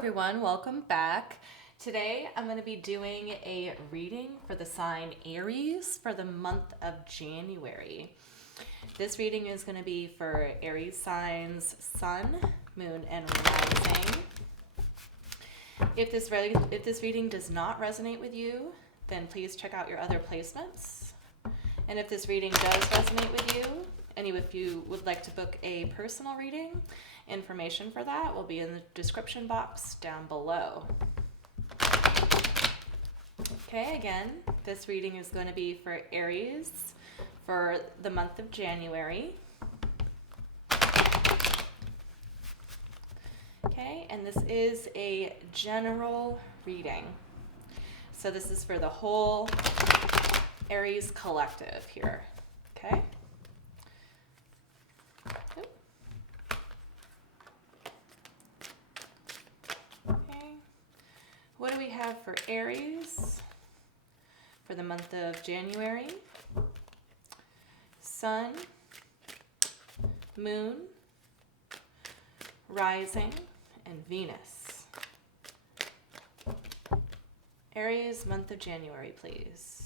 everyone, welcome back. Today I'm going to be doing a reading for the sign Aries for the month of January. This reading is going to be for Aries signs, Sun, Moon, and Rising. If this reading does not resonate with you, then please check out your other placements. And if this reading does resonate with you, and if you would like to book a personal reading, information for that will be in the description box down below. Okay, again, this reading is going to be for Aries for the month of January. Okay, and this is a general reading. So this is for the whole Aries Collective here. Okay. What do we have for Aries for the month of January? Sun, Moon, Rising, and Venus. Aries, month of January, please.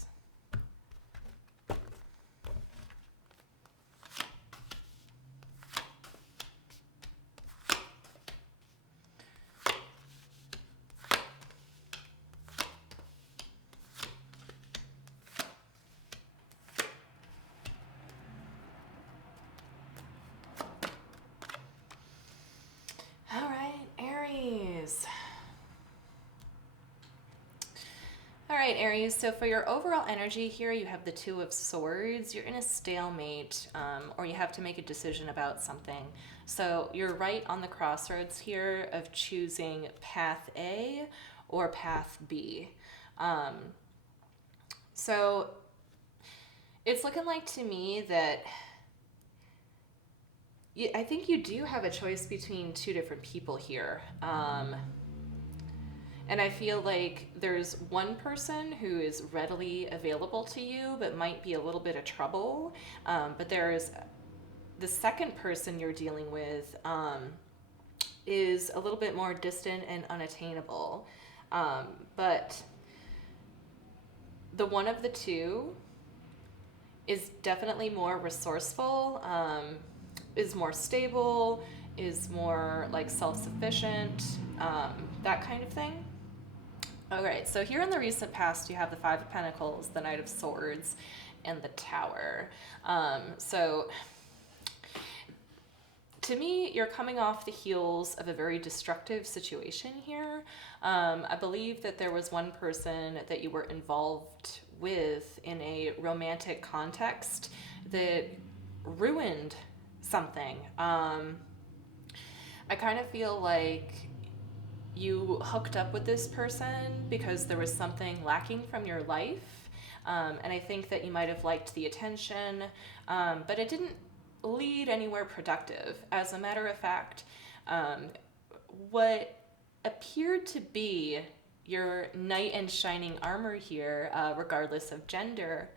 All right, Aries, so for your overall energy here, you have the Two of Swords. You're in a stalemate, or you have to make a decision about something. So you're right on the crossroads here of choosing path A or path B. So it's looking like to me that I think you do have a choice between two different people here. And I feel like there's one person who is readily available to you, but might be a little bit of trouble. But there's the second person you're dealing with is a little bit more distant and unattainable. But the one of the two is definitely more resourceful, is more stable, is more like self-sufficient, that kind of thing. All right, so here in the recent past, you have the Five of Pentacles, the Knight of Swords, and the Tower. So to me, you're coming off the heels of a very destructive situation here. I believe that there was one person that you were involved with in a romantic context that ruined something. I kind of feel like you hooked up with this person because there was something lacking from your life. And I think that you might have liked the attention, but it didn't lead anywhere productive. As a matter of fact, what appeared to be your knight in shining armor here, regardless of gender,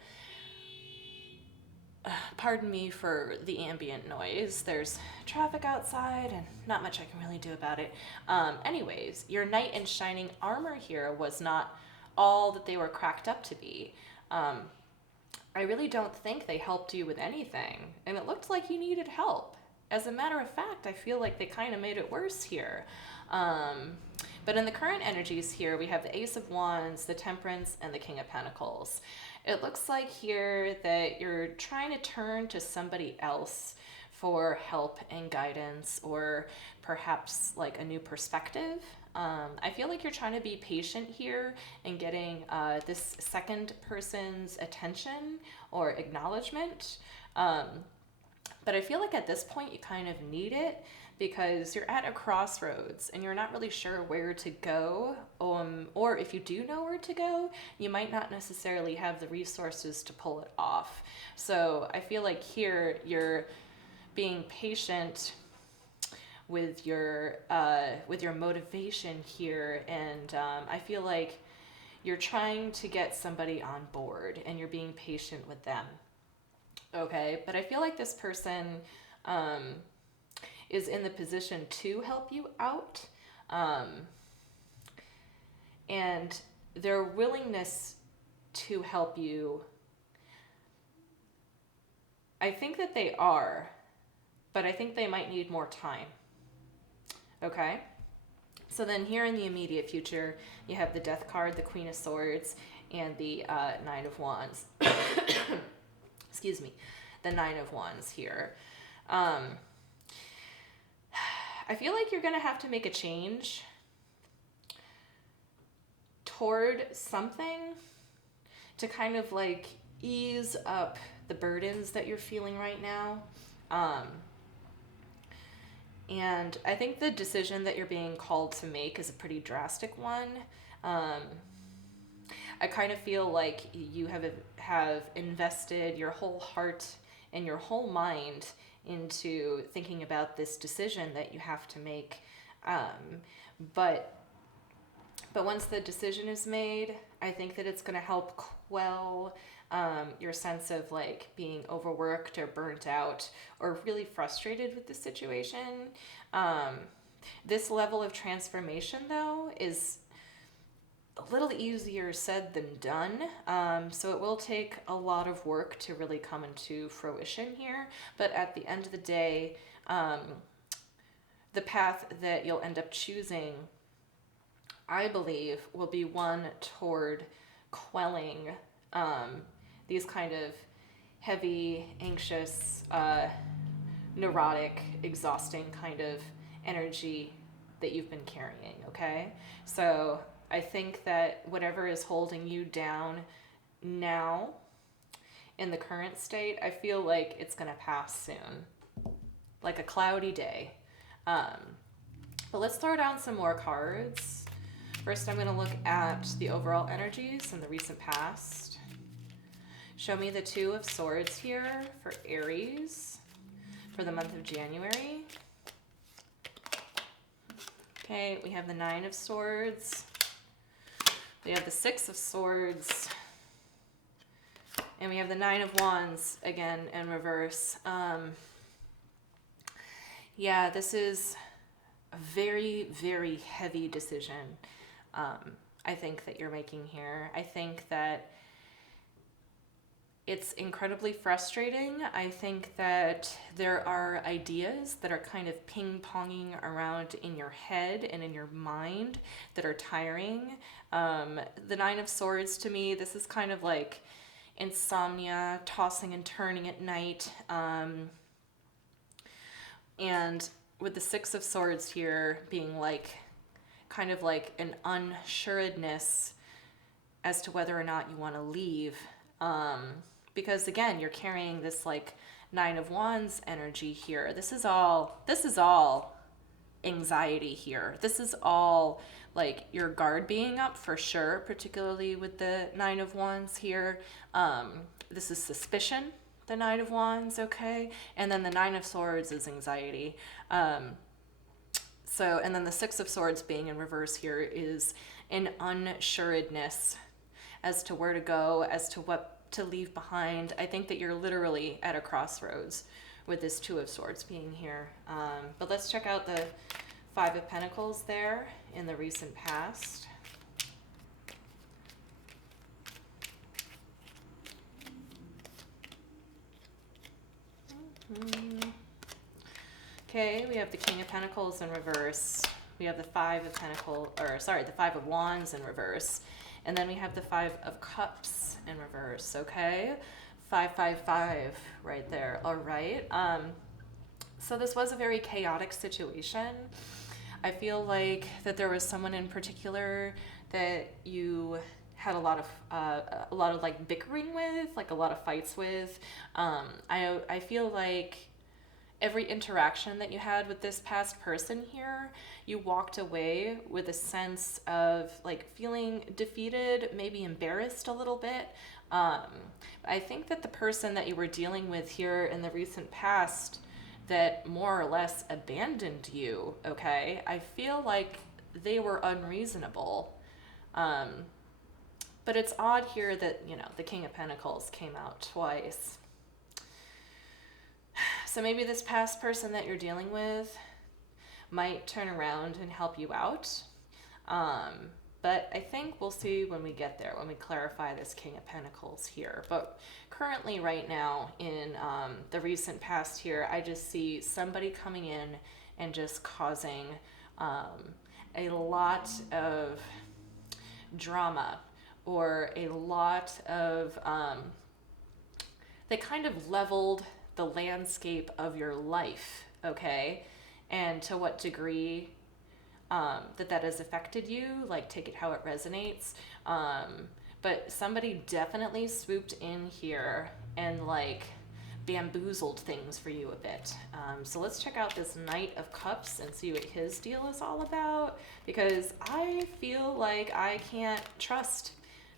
pardon me for the ambient noise. There's traffic outside and not much I can really do about it. Anyways, your knight in shining armor here was not all that they were cracked up to be. I really don't think they helped you with anything, and it looked like you needed help. As a matter of fact, I feel like they kind of made it worse here. But in the current energies here, we have the Ace of Wands, the Temperance, and the King of Pentacles. It looks like here that you're trying to turn to somebody else for help and guidance, or perhaps like a new perspective. I feel like you're trying to be patient here and getting this second person's attention or acknowledgement. But I feel like at this point you kind of need it, because you're at a crossroads and you're not really sure where to go, or if you do know where to go, you might not necessarily have the resources to pull it off. So I feel like here you're being patient with your motivation here, and I feel like you're trying to get somebody on board and you're being patient with them. Okay, but I feel like this person is in the position to help you out. And their willingness to help you, I think that they are, but I think they might need more time. Okay? So then here in the immediate future, you have the Death card, the Queen of Swords, and the Nine of Wands. Excuse me. The Nine of Wands here. I feel like you're going to have to make a change toward something to kind of like ease up the burdens that you're feeling right now. And I think the decision that you're being called to make is a pretty drastic one. I kind of feel like you have invested your whole heart and your whole mind into thinking about this decision that you have to make. But once the decision is made, I think that it's going to help quell your sense of like being overworked or burnt out or really frustrated with the situation. This level of transformation, though, is a little easier said than done. So it will take a lot of work to really come into fruition here. But at the end of the day, the path that you'll end up choosing, I believe, will be one toward quelling these kind of heavy, anxious, neurotic, exhausting kind of energy that you've been carrying, okay? So I think that whatever is holding you down now in the current state, I feel like it's going to pass soon, like a cloudy day. But let's throw down some more cards. First, I'm going to look at the overall energies in the recent past. Show me the Two of Swords here for Aries for the month of January. Okay, we have the Nine of Swords. We have the Six of Swords. And we have the Nine of Wands again in reverse. Yeah, this is a very, very heavy decision. I think that you're making here. I think that it's incredibly frustrating. I think that there are ideas that are kind of ping-ponging around in your head and in your mind that are tiring. The Nine of Swords, to me, this is kind of like insomnia, tossing and turning at night. And with the Six of Swords here being like kind of like an unsuredness as to whether or not you want to leave. Because again, you're carrying this like Nine of Wands energy here. This is all anxiety here. This is all like your guard being up for sure, particularly with the Nine of Wands here. This is suspicion, the Nine of Wands, okay? And then the Nine of Swords is anxiety. And then the Six of Swords being in reverse here is an unsuredness as to where to go, as to what to leave behind. I think that you're literally at a crossroads with this Two of Swords being here. But let's check out the Five of Pentacles there in the recent past. Okay, we have the King of Pentacles in reverse. We have the Five of Wands in reverse. And then we have the Five of Cups in reverse, okay? 555 right there, all right? So this was a very chaotic situation. I feel like that there was someone in particular that you had a lot of like bickering with, like a lot of fights with. I feel like every interaction that you had with this past person here, you walked away with a sense of like feeling defeated, maybe embarrassed a little bit. I think that the person that you were dealing with here in the recent past that more or less abandoned you, okay, I feel like they were unreasonable. But it's odd here that, you know, the King of Pentacles came out twice. So maybe this past person that you're dealing with might turn around and help you out. But I think we'll see when we get there, when we clarify this King of Pentacles here. But currently right now in the recent past here, I just see somebody coming in and just causing a lot of drama, or a lot of, they kind of leveled the landscape of your life, okay? And to what degree that has affected you, like take it how it resonates. But somebody definitely swooped in here and like bamboozled things for you a bit. So let's check out this Knight of Cups and see what his deal is all about, because I feel like I can't trust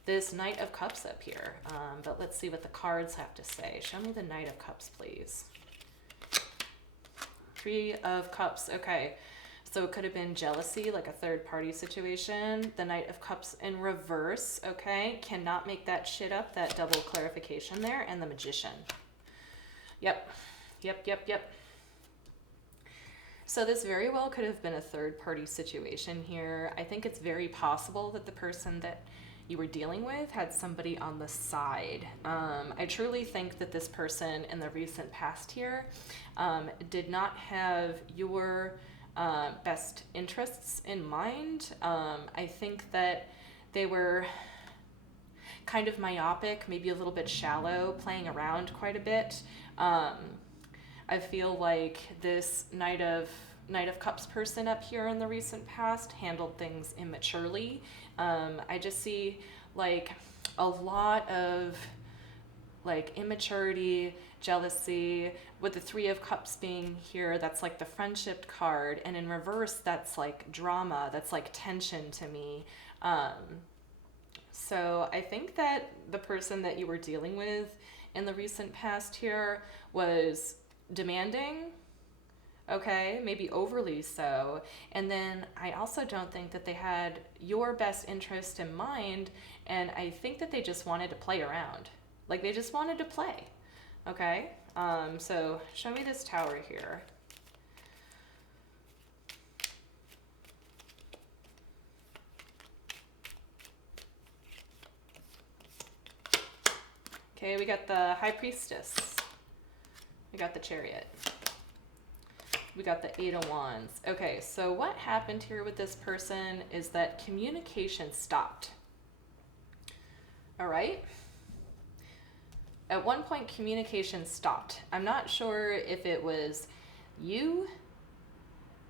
this Knight of Cups up here. But let's see what the cards have to say. Show me the Knight of Cups, please. Three of Cups. Okay. So it could have been jealousy, like a third party situation. The Knight of Cups in reverse. Okay. Cannot make that shit up. That double clarification there. And the Magician. Yep. So this very well could have been a third party situation here. I think it's very possible that the person that you were dealing with had somebody on the side. I truly think that this person in the recent past here did not have your best interests in mind. I think that they were kind of myopic, maybe a little bit shallow, playing around quite a bit. I feel like this Knight of Cups person up here in the recent past handled things immaturely. I just see like a lot of like immaturity, jealousy, with the Three of Cups being here, that's like the friendship card, and in reverse that's like drama, that's like tension to me. So I think that the person that you were dealing with in the recent past here was demanding, okay, maybe overly so. And then I also don't think that they had your best interest in mind, and I think that they just wanted to play around. Like they just wanted to play, okay? So show me this Tower here. Okay, we got the High Priestess. We got the Chariot. We got the Eight of Wands. Okay, so what happened here with this person is that communication stopped. All right? At one point, communication stopped. I'm not sure if it was you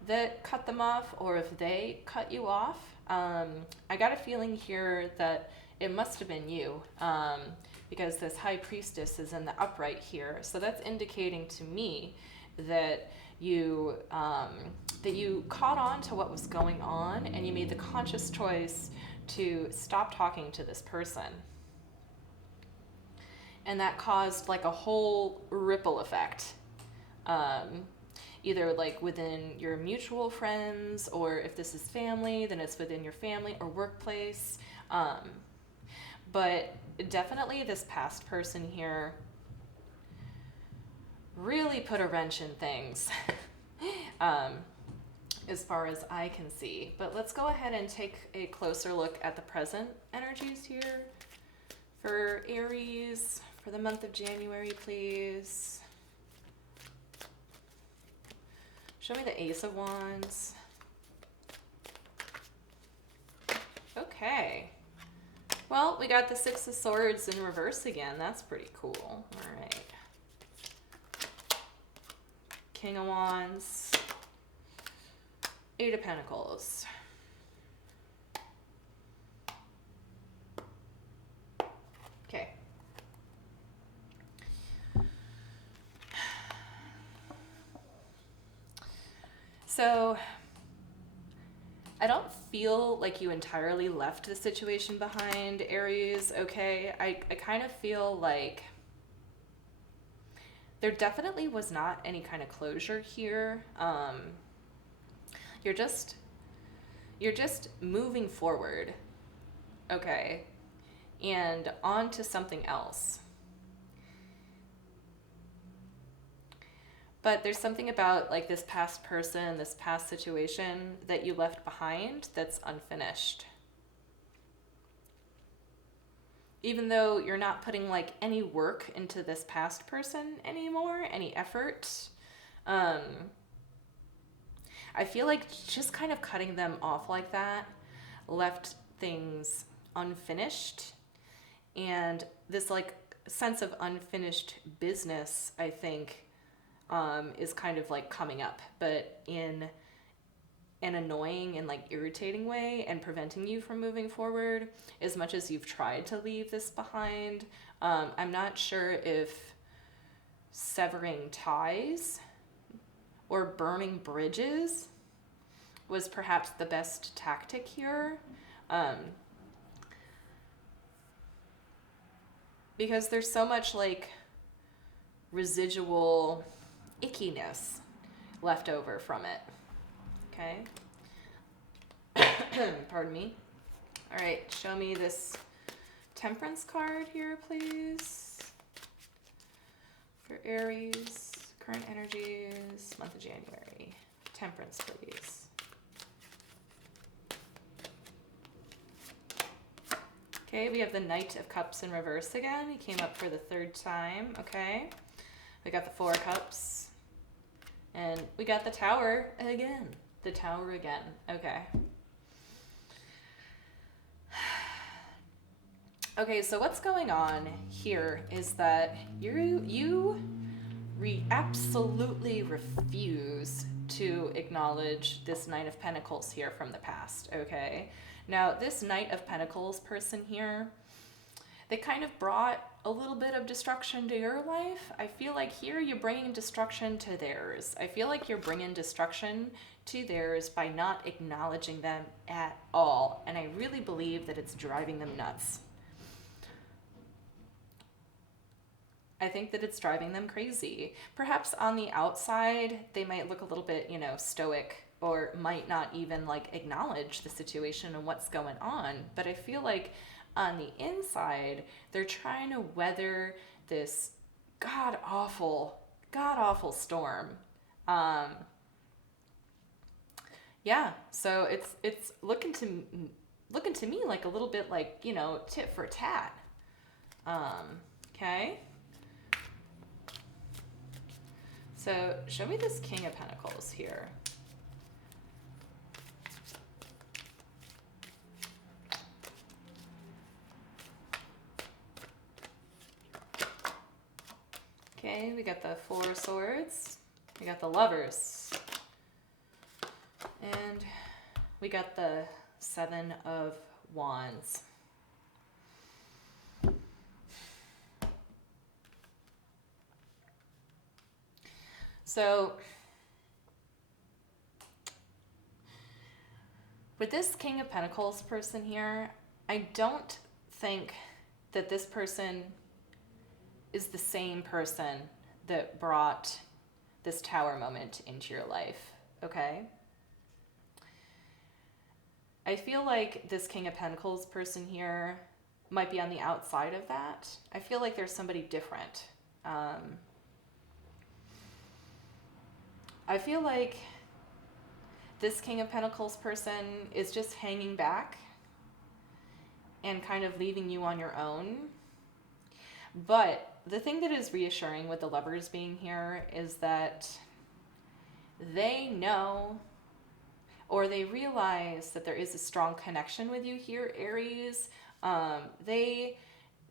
that cut them off or if they cut you off. I got a feeling here that it must have been you, because this High Priestess is in the upright here. So that's indicating to me that you caught on to what was going on, and you made the conscious choice to stop talking to this person. And that caused like a whole ripple effect, either like within your mutual friends, or if this is family, then it's within your family or workplace. But definitely this past person here really put a wrench in things, as far as I can see. But let's go ahead and take a closer look at the present energies here for Aries for the month of January, please. Show me the Ace of Wands. Okay. Well, we got the Six of Swords in reverse again. That's pretty cool. All right. King of Wands. Eight of Pentacles. Okay. So I don't feel like you entirely left the situation behind, Aries, okay? I kind of feel like there definitely was not any kind of closure here. You're just moving forward, okay? And on to something else. But there's something about like this past person, this past situation that you left behind that's unfinished. even though you're not putting like any work into this past person anymore, any effort, um, I feel like just kind of cutting them off like that left things unfinished. And this like sense of unfinished business, I think, is kind of like coming up, but in an annoying and like irritating way, and preventing you from moving forward as much as you've tried to leave this behind. I'm not sure if severing ties or burning bridges was perhaps the best tactic here. Um, because there's so much like residual ickiness left over from it. Okay. Pardon me. All right, show me this Temperance card here, please. For Aries, current energies, month of January. Temperance, please. Okay, we have the Knight of Cups in reverse again. He came up for the third time, okay. We got the Four of Cups. And we got the Tower again. The Tower again, okay. Okay, so what's going on here is that you absolutely refuse to acknowledge this Knight of Pentacles here from the past, okay? Now, this Knight of Pentacles person here, they kind of brought a little bit of destruction to your life. I feel like here you're bringing destruction to theirs. I feel like you're bringing destruction to theirs by not acknowledging them at all. And I really believe that it's driving them nuts. I think that it's driving them crazy. Perhaps on the outside, they might look a little bit, stoic, or might not even like acknowledge the situation and what's going on. But I feel like on the inside, they're trying to weather this god awful storm. Yeah, so it's looking to me like a little bit like, tit for tat. Okay. So show me this King of Pentacles here. Okay, we got the Four of Swords. We got the Lovers. And we got the Seven of Wands. So with this King of Pentacles person here, I don't think that this person is the same person that brought this Tower moment into your life, okay? I feel like this King of Pentacles person here might be on the outside of that. I feel like there's somebody different. I feel like this King of Pentacles person is just hanging back and kind of leaving you on your own. But the thing that is reassuring with the Lovers being here is that they know, or they realize that there is a strong connection with you here, Aries. They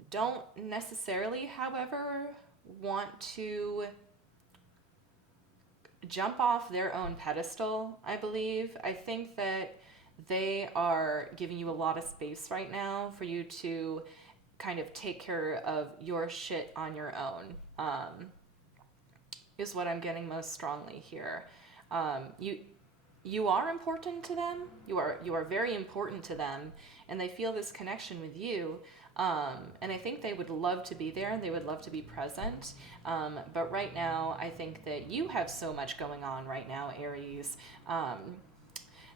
don't necessarily, however, want to jump off their own pedestal, I believe. I think that they are giving you a lot of space right now for you to kind of take care of your shit on your own, is what I'm getting most strongly here. You are important to them. You are very important to them, and they feel this connection with you. And I think they would love to be there. They would love to be present. But right now, I think that you have so much going on right now, Aries,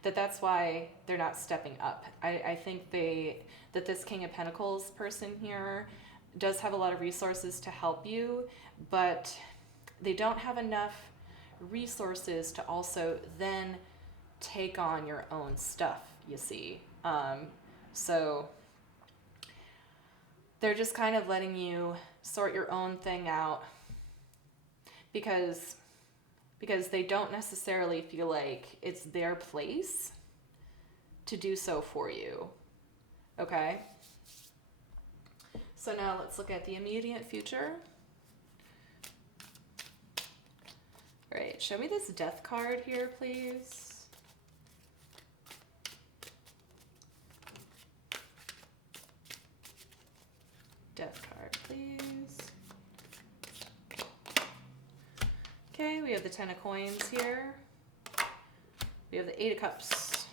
that's why they're not stepping up. I think that this King of Pentacles person here does have a lot of resources to help you, but they don't have enough resources to also then take on your own stuff, you see. So they're just kind of letting you sort your own thing out because they don't necessarily feel like it's their place to do so for you. Okay? So now let's look at the immediate future. All right, show me this death card here, please. Death card, please. Okay, we have the 10 of coins here. We have the 8 of cups.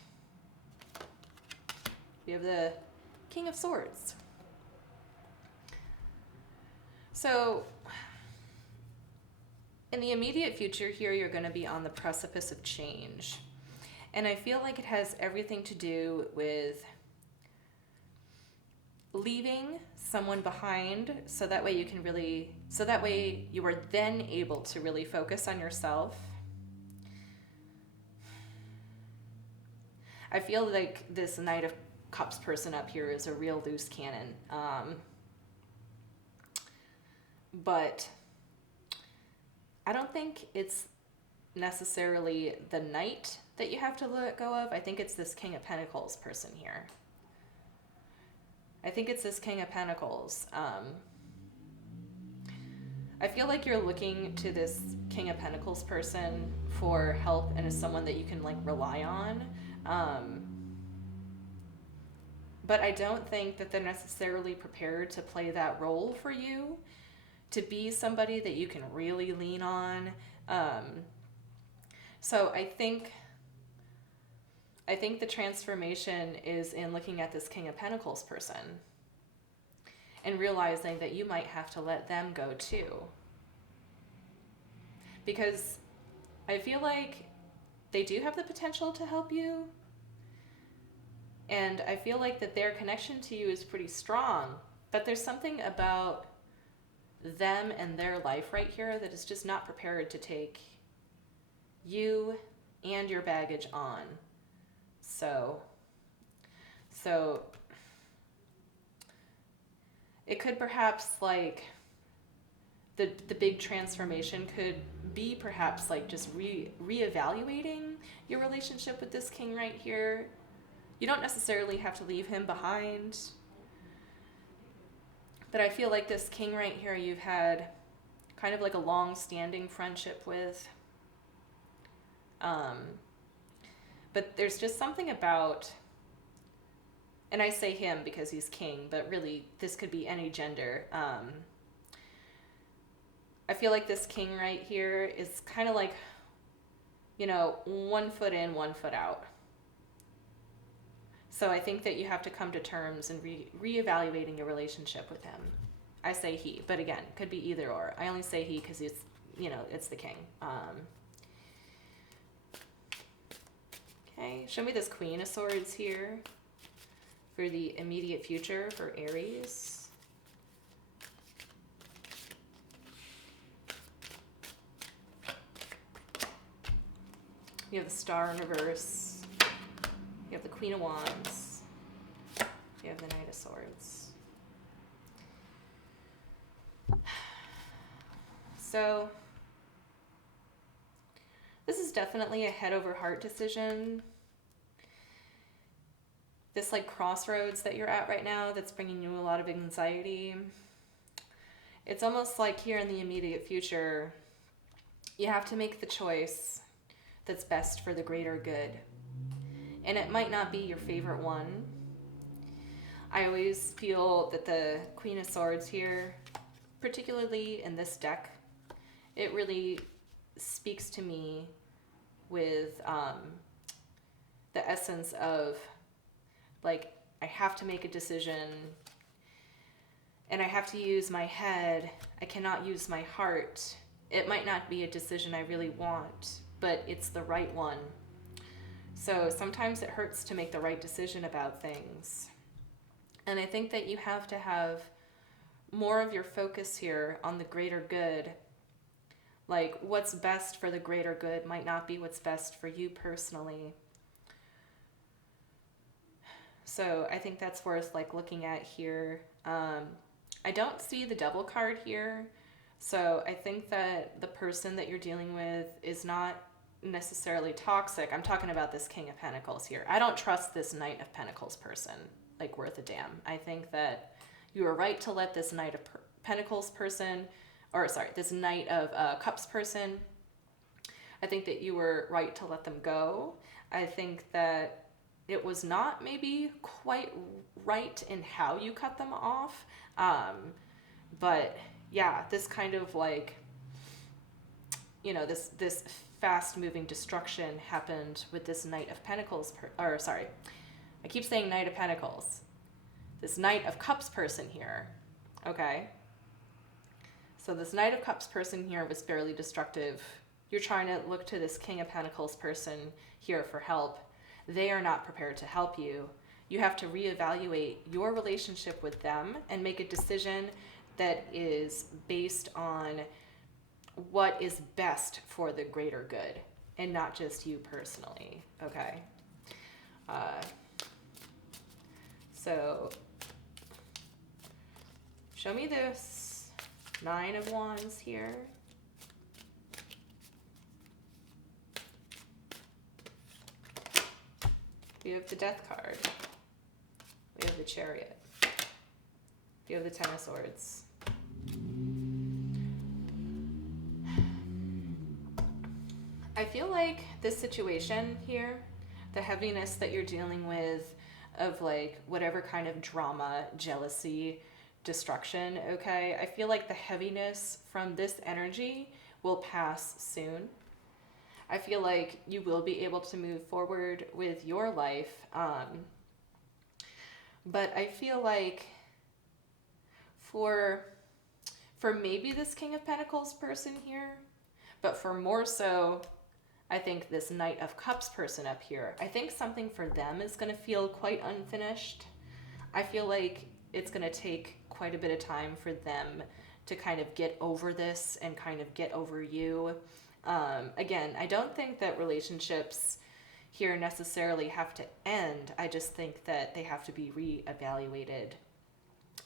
We have the King of Swords. So, in the immediate future here, you're going to be on the precipice of change. And I feel like it has everything to do with leaving someone behind so that way you are then able to really focus on yourself. I feel like this Knight of Cups person up here is a real loose cannon. But I don't think it's necessarily the Knight that you have to let go of. I think it's this King of Pentacles person here. I think it's this King of Pentacles. I feel like you're looking to this King of Pentacles person for help and as someone that you can like rely on. But I don't think that they're necessarily prepared to play that role for you, to be somebody that you can really lean on. So I think the transformation is in looking at this King of Pentacles person and realizing that you might have to let them go too. Because I feel like they do have the potential to help you. And I feel like that their connection to you is pretty strong. But there's something about them and their life right here that is just not prepared to take you and your baggage on. So it could perhaps like the big transformation could be perhaps like just reevaluating your relationship with this king right here. You don't necessarily have to leave him behind. But I feel like this king right here you've had kind of like a long-standing friendship with. But there's just something about, and I say him because he's king, but really this could be any gender. I feel like this king right here is kind of like, 1 foot in, 1 foot out. So I think that you have to come to terms and reevaluating your relationship with him. I say he, but again, could be either or. I only say he because it's, it's the king. Okay, show me this Queen of Swords here for the immediate future for Aries. You have the Star in reverse. You have the Queen of Wands. You have the Knight of Swords. So, this is definitely a head over heart decision. This like crossroads that you're at right now that's bringing you a lot of anxiety. It's almost like here in the immediate future, you have to make the choice that's best for the greater good. And it might not be your favorite one. I always feel that the Queen of Swords here, particularly in this deck, it really speaks to me with the essence of, like, I have to make a decision and I have to use my head. I cannot use my heart. It might not be a decision I really want, but it's the right one. So sometimes it hurts to make the right decision about things. And I think that you have to have more of your focus here on the greater good. Like, what's best for the greater good might not be what's best for you personally. So I think that's worth like looking at here. I don't see the Devil card here. So I think that the person that you're dealing with is not necessarily toxic. I'm talking about this King of Pentacles here. I don't trust this Knight of Pentacles person, like, worth a damn. I think that you are right to let this Knight of Pentacles person, or sorry, this Knight of Cups person, I think that you were right to let them go. I think that it was not maybe quite right in how you cut them off. But yeah, this kind of like, you know, this fast moving destruction happened with this Knight of Pentacles, or sorry, I keep saying Knight of Pentacles. This Knight of Cups person here, okay? So this Knight of Cups person here was fairly destructive. You're trying to look to this King of Pentacles person here for help. They are not prepared to help you. You have to reevaluate your relationship with them and make a decision that is based on what is best for the greater good and not just you personally, okay? So show me this Nine of Wands here. We have the Death card. We have the Chariot. We have the Ten of Swords. I feel like this situation here, the heaviness that you're dealing with of like whatever kind of drama, jealousy, destruction, okay? I feel like the heaviness from this energy will pass soon. I feel like you will be able to move forward with your life. But I feel like for maybe this King of Pentacles person here, but for more so, I think this Knight of Cups person up here, I think something for them is going to feel quite unfinished. I feel like it's going to take quite a bit of time for them to kind of get over this and kind of get over you. Again, I don't think that relationships here necessarily have to end. I just think that they have to be reevaluated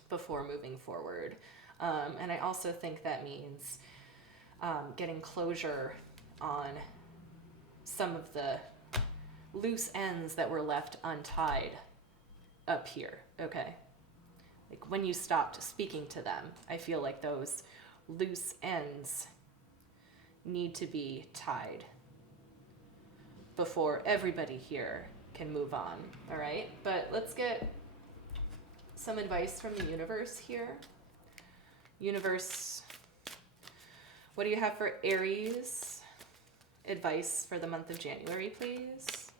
before moving forward. And I also think that means getting closure on some of the loose ends that were left untied up here, okay? Like when you stopped speaking to them, I feel like those loose ends need to be tied before everybody here can move on, all right? But let's get some advice from the universe here. Universe, what do you have for Aries? Advice for the month of January, please.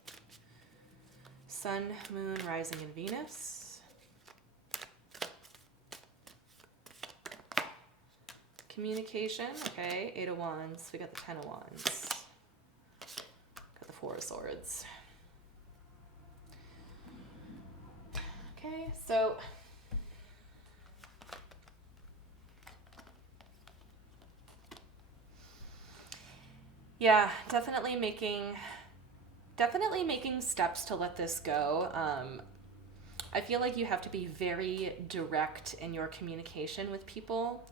Sun, Moon, Rising, and Venus. Communication, okay. Eight of Wands. We got the Ten of Wands. Got the Four of Swords. Okay, so yeah, definitely making steps to let this go. I feel like you have to be very direct in your communication with people.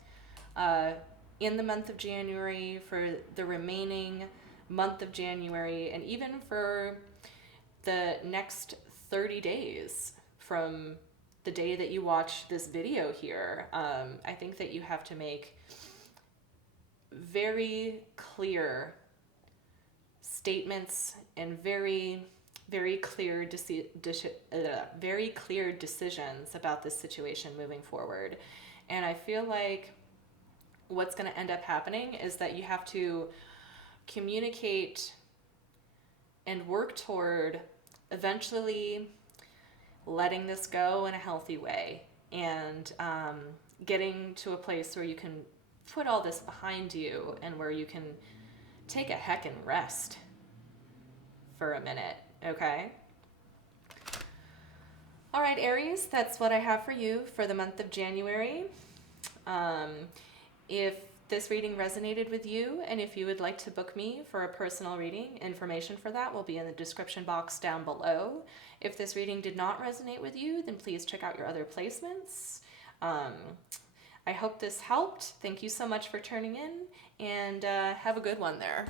In the month of January, for the remaining month of January, and even for the next 30 days from the day that you watch this video here, I think that you have to make very clear statements and very clear decisions about this situation moving forward. And I feel like what's going to end up happening is that you have to communicate and work toward eventually letting this go in a healthy way and getting to a place where you can put all this behind you and where you can take a heckin' rest for a minute, okay? All right, Aries, that's what I have for you for the month of January. If this reading resonated with you and if you would like to book me for a personal reading, information for that will be in the description box down below. If this reading did not resonate with you, then please check out your other placements. I hope this helped. Thank you so much for tuning in, and have a good one there.